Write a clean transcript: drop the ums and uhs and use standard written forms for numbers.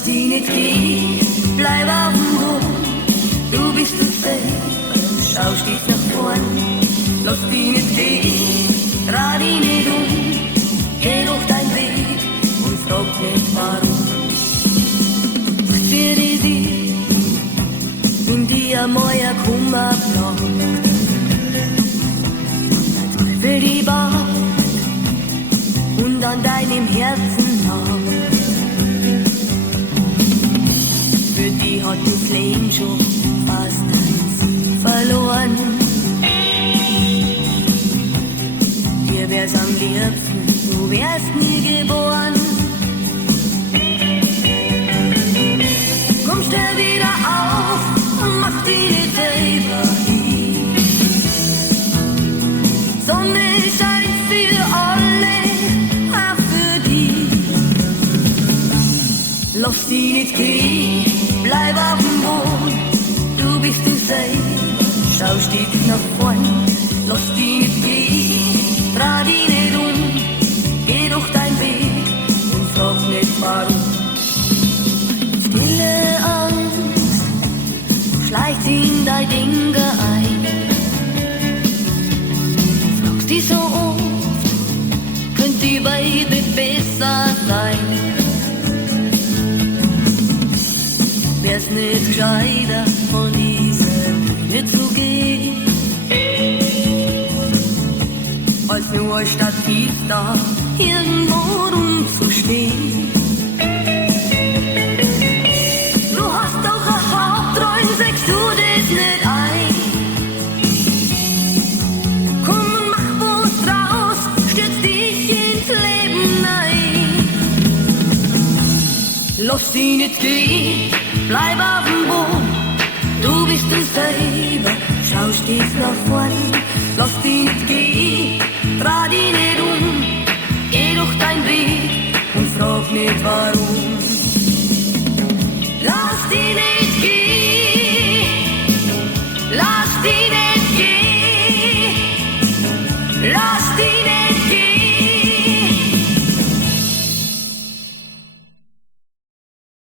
Lass dich nicht gehen, bleib auf dem Boden. Du bist es selber, schau stets nach vorn. Lass dich nicht gehen, dreh dich nicht um. Geh doch dein Weg und frag nicht warum. Für die Sieg, in dir neuer Kummer plagt. Für die Bart und an deinem Herzen nagt. Für die hat das Leben schon fast verloren. Dir wär's am liebsten, du wärst nie geboren. Komm, steh wieder auf und mach dich nicht selber hin. Sonne scheint für alle, auch für dich. Lass dich nicht gehen, bleib auf dem Boden. Du bist du selber, schau stets nach vorn. Lass dich nicht gehen, dreh dich nicht um. Geh doch dein Weg und frag nicht warum. Stille Angst schleicht in dein Dinge ein. Fragst dich so oft, könnt die Weide besser sein? Wär's nicht gescheiter, von dieser Bühne zu gehen, als nur ein Stativ da irgendwo rumzustehen? Du hast doch eine Hauptrolle, sagst du das nicht ein? Komm und mach was draus, stürz dich ins Leben ein. Lass dich nicht gehen, bleib auf